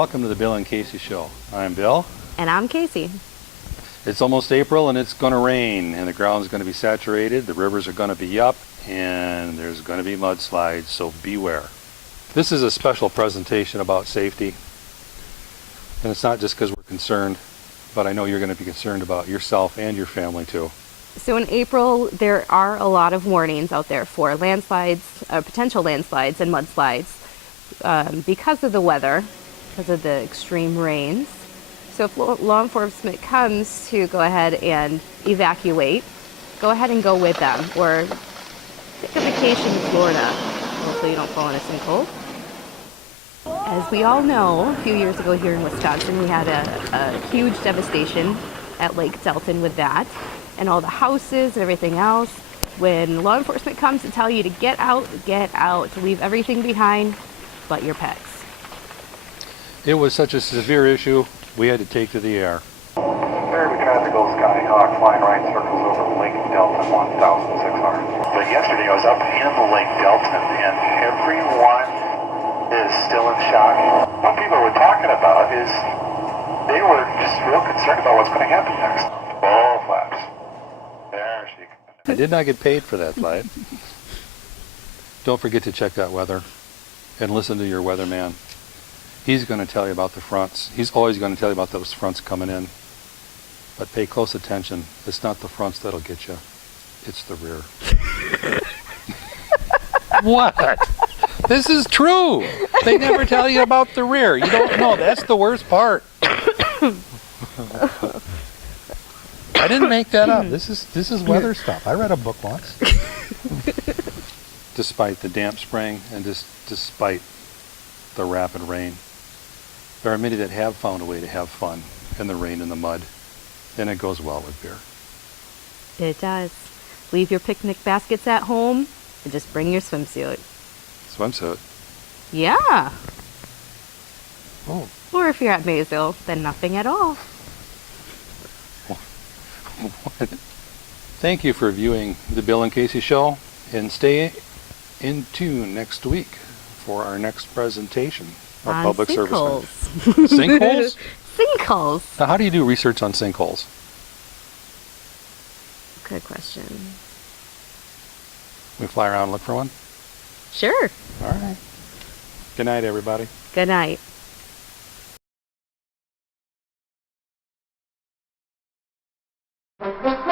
Welcome to the Bill and Kayce Show. I'm Bill. And I'm Kayce. It's almost April and it's going to rain and the ground's going to be saturated, the rivers are going to be up, and there's going to be mudslides, so beware. This is a special presentation about safety, and it's not just because we're concerned, but I know you're going to be concerned about yourself and your family too. So in April, there are a lot of warnings out there for landslides, potential landslides and mudslides because of the weather, because of the extreme rains. So if law enforcement comes to go ahead and evacuate, go ahead and go with them, or take a vacation in Florida. Hopefully you don't fall in a sinkhole. As we all know, a few years ago here in Wisconsin, we had a huge devastation at Lake Delton with that, and all the houses and everything else. When law enforcement comes to tell you to get out, to leave everything behind but your pets. It was such a severe issue, we had to take to the air. There we tried to go Skyhawk, flying right circles over Lake Delton, 1,600. But yesterday I was up in the Lake Delton, and everyone is still in shock. What people were talking about is they were just real concerned about what's going to happen next. Full flaps. There she goes. I did not get paid for that flight. Don't forget to check that weather and listen to your weatherman. He's going to tell you about the fronts. He's always going to tell you about those fronts coming in. But pay close attention. It's not the fronts that'll get you. It's the rear. What? This is true. They never tell you about the rear. You don't know. That's the worst part. I didn't make that up. This is weather stuff. I read a book once. Despite the damp spring and despite the rapid rain, there are many that have found a way to have fun in the rain and the mud, and it goes well with beer. It does. Leave your picnic baskets at home and just bring your swimsuit. Swimsuit? Yeah. Oh. Or if you're at Maysville, then nothing at all. Thank you for viewing the Bill and Kayce Show, and stay in tune next week for our next presentation of On public sinkholes. service. Sinkholes? Sinkholes. Now, how do you do research on sinkholes? Good question. We fly around and look for one? Sure. All right. Good night, everybody. Good night. Thank you.